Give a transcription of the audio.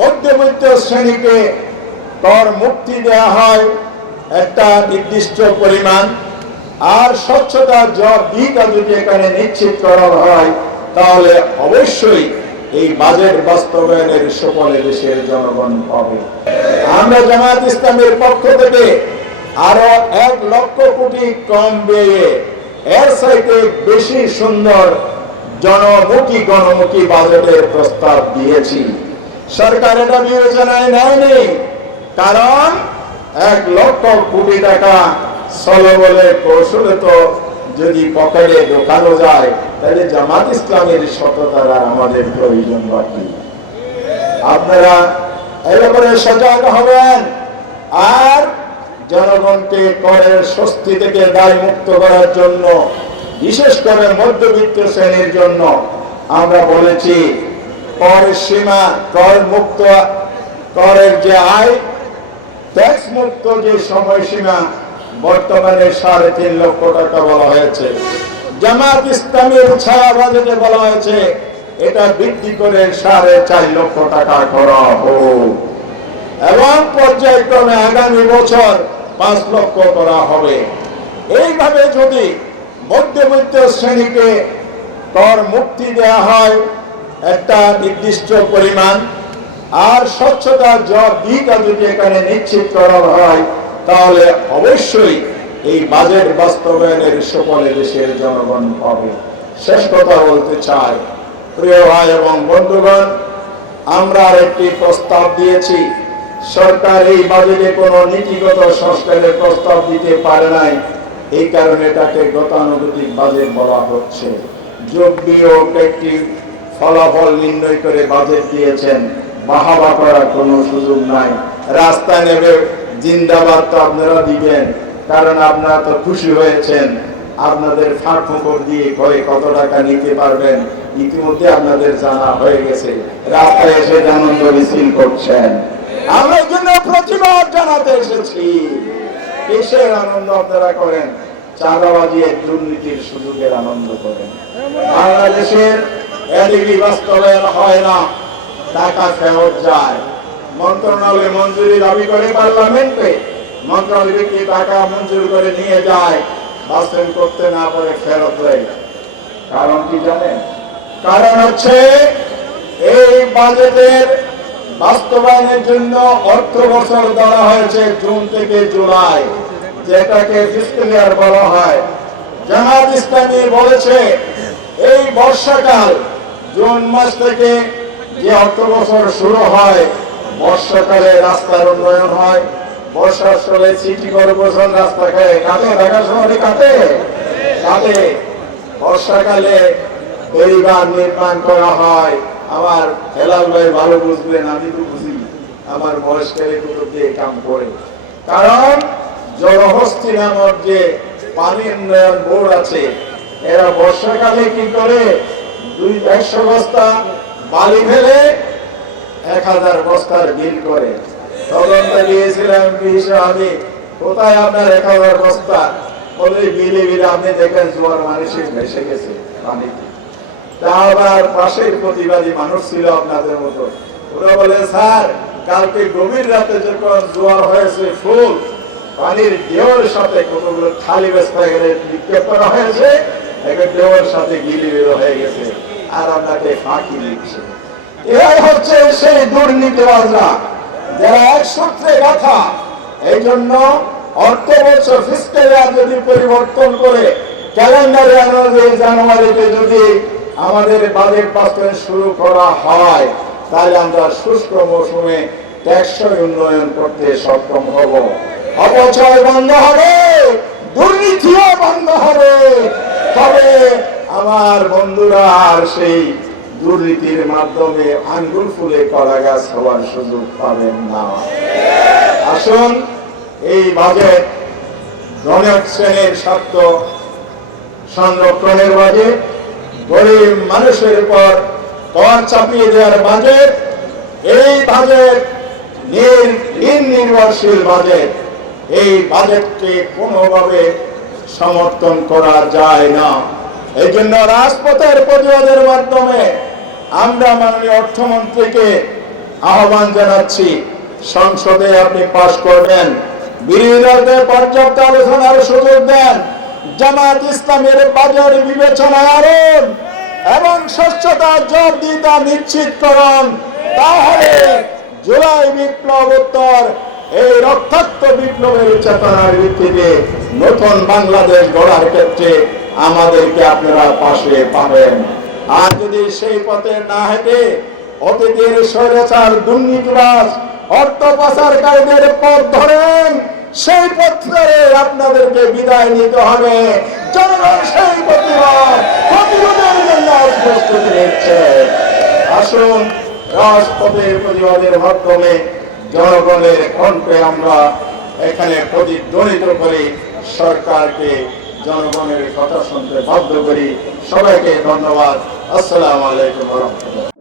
মধ্যবিত্ত শ্রেণীকে কর মুক্তি দেওয়া হয় একটা নির্দিষ্ট পরিমাণ, আর স্বচ্ছতা দিকটা যদি এখানে নিশ্চিত করা হয় তাহলে অবশ্যই এই বাজেট বাস্তবায়নের সুফলে দেশের জনগণ পাবে। আমরা জামায়াত ইসলামের পক্ষ থেকে আরো 1 লক্ষ কোটি কম ব্যয়ে এর চাইতে বেশি সুন্দর গণমুখী বাজেটের প্রস্তাব দিয়েছি। সরকার এটা বিবেচনায় নেয়নি, কারণ 1 লক্ষ কোটি টাকা সলবলে কৌশলে তো যদি পকেটে ঢোকানো যায় তাহলে জামাত ইসলামের সততার আমাদের প্রয়োজন বাকি। আপনারা এই ব্যাপারে সজাগ হবেন, আর জনগণকে করের স্বস্তি থেকে দায় মুক্ত করার জন্য, বিশেষ করে মধ্যবিত্ত শ্রেণীর জন্য আমরা বলেছি করের সীমা, কর মুক্ত, করের যে আয়, ট্যাক্স মুক্ত যে সময়সীমা বর্তমানে 3.5 লক্ষ টাকা বলা হয়েছে। জামাত ইসলামের ছায়া বাজেটে বলা হয়েছে এটা বৃদ্ধি করে 4.5 লক্ষ টাকা করা হোক, এবং পর্যায়ক্রমে আগামী বছর 5 লক্ষ করা হবে। এইভাবে যদি মধ্যবিত্ত শ্রেণীকে কর মুক্তি দেওয়া হয় একটা নির্দিষ্ট পরিমাণ, আর স্বচ্ছতা দিকটা যদি এখানে নিশ্চিত করা হয় তাহলে অবশ্যই এই বাজেট বাস্তবায়নের সুফলে দেশের জনগণ পাবে। শেষ কথা বলতে চাই, প্রিয় ভাই এবং বন্ধুগণ, আমরা একটি প্রস্তাব দিয়েছি। সরকার এই বাজেটে কোনো নীতিগত সংস্কারের প্রস্তাব দিতে পারে নাই, এই কারণে এটাকে গতানুগতিক বাজেট বলা হচ্ছে। যোগ্য একটি ফলাফল নির্ণয় করে বাজেট দিয়েছেন, বাহাবা করার কোনো সুযোগ নাই। রাস্তায় নেবে জিন্দাবাদ তো আপনারা দিবেন, কারণ আপনারা তো খুশি হয়েছেন। আপনাদের ফাঁক ফোকর দিয়ে করে কত টাকা নিতে পারবেন ইতিমধ্যে আপনাদের জানা হয়ে গেছে। রাস্তায় এসে আনন্দ মিছিল করছেন, আমরা জন্য প্রতিবাদ জানাতে এসেছি। কিসের আনন্দ আপনারা করেন? চাঁদাবাজি, দুর্নীতির সুযোগের আনন্দ করেন। বাংলাদেশের এদিকে বাস্তবায়ন হয় না, টাকা ফেরত যায়। মন্ত্রণালয় মঞ্জুরি দাবি করে পার্লামেন্টে, মন্ত্রণালয় কি টাকা মঞ্জুর করে নিয়ে যায়, বাস্তবায়ন করতে না পারে ফেরত দেয়। কারণ কি জানেন? কারণ হচ্ছে এই বাজেটের বাস্তবায়নের জন্য অর্থ বছর দেওয়া হয়েছে জুন থেকে জুলাই, যেটাকে ফিস্কাল ইয়ার বলা হয়। জামাত ইসলামী বলেছে এই বর্ষাকাল জুন মাস থেকে যে অর্থ বছর শুরু হয়, বর্ষাকালে রাস্তার উন্নয়ন হয়। বর্ষার সময় সিটি কর্পোরেশন রাস্তা কাটে, ঢাকা শহরে কাটে। বর্ষাকালে বেড়িবাঁধ নির্মাণ করা হয়। আমার হেলাল ভাই ভালো বুঝবেন, আমি তো বুঝি, আমার বয়সকালে কুতুব দিয়ে কাম করে। কারণ জলহস্তি নামক যে পানি উন্নয়ন বোর্ড আছে, এরা বর্ষাকালে কি করে 100 বস্তা বালি ফেলে 1000 বস্তার বিল করে। তদন্ত দিয়েছিলাম আমি, কোথায় আপনার 1000 বস্তা? বলে বিলে আপনি দেখেন জোয়ার মানুষের ভেসে গেছে পানিতে। তা আবার পাশের প্রতিবাদী মানুষ ছিল আপনাদের মতো, ওরা বলে স্যার কালকে গভীর রাতে যখন জোয়ার হয়েছে, ফুল পানির ঢেউয়ের সাথে কতগুলো খালি বস্তা নিক্ষেপ করা হয়েছে, ঢেউয়ের সাথে গিলি বের হয়ে গেছে, আর আপনাকে ফাঁকি দিচ্ছে। এরাই হচ্ছে সেই দুর্নীতিবাজরা যারা এক সূত্রে গাথা। এই জন্য অর্থ বছর ফিস্কাল ইয়ার যদি পরিবর্তন করে ক্যালেন্ডারে অনুযায়ী জানুয়ারিতে যদি আমাদের বাজেট বাস্তবায়ন শুরু করা হয়, তাহলে আমরা শুষ্ক মৌসুমে টেকসই উন্নয়ন করতে সক্ষম হব। অপচয় বন্ধ হবে, দুর্নীতিও বন্ধ হবে। তবে আমার বন্ধুরা আর সেই দুর্নীতির মাধ্যমে আঙ্গুল ফুলে কলা গাছ হওয়ার সুযোগ পাবেন না। আসুন এই বাজেট ধনী শ্রেণীর স্বার্থ সংরক্ষণের বাজেট, গরিব মানুষের উপর কর চাপিয়ে দেওয়ার বাজেট। এই বাজেট ঋণ নির্ভরশীল বাজেট। এই বাজেটকে কোনোভাবে সমর্থন করা যায় না। এই জন্য রাজপথের প্রতিবাদের মাধ্যমে আমরা মাননীয় অর্থমন্ত্রীকে আহ্বান জানাচ্ছি, সংসদে আপনি পাশ করবেন, বিরোধী দলদের পর্যাপ্ত আলোচনার সুযোগ দেন, জামাত ইসলামের বাজার বিবেচনায় আনুন এবং স্বচ্ছতা জবাবদিহিতা নিশ্চিত করুন। তাহলে জুলাই বিপ্লবোত্তর এই রক্তাক্ত বিপ্লবের চেতনার ভিত্তিতে নতুন বাংলাদেশ গড়ার ক্ষেত্রে আমাদেরকে আপনারা পাশে পাবেন। আর যদি সেই পথে না হেঁটে অতীতের স্বৈরাচার, দুর্নীতিবাজ, অর্থ পাচারকারীদের পথ ধরেন, সেই পথ ধরে আপনাদেরকে বিদায় নিতে হবে। জনগণ সেই প্রতিরোধের জন্য প্রস্তুতি নিচ্ছে। আসুন রাজপথের প্রতিবাদের মাধ্যমে জনগণের কণ্ঠে আমরা এখানে প্রতিধ্বনিত করি, সরকারকে জনগণের কথা শুনতে বাধ্য করি। সবাইকে ধন্যবাদ। আসসালামু আলাইকুম ওয়া রাহমাতুল্লাহ।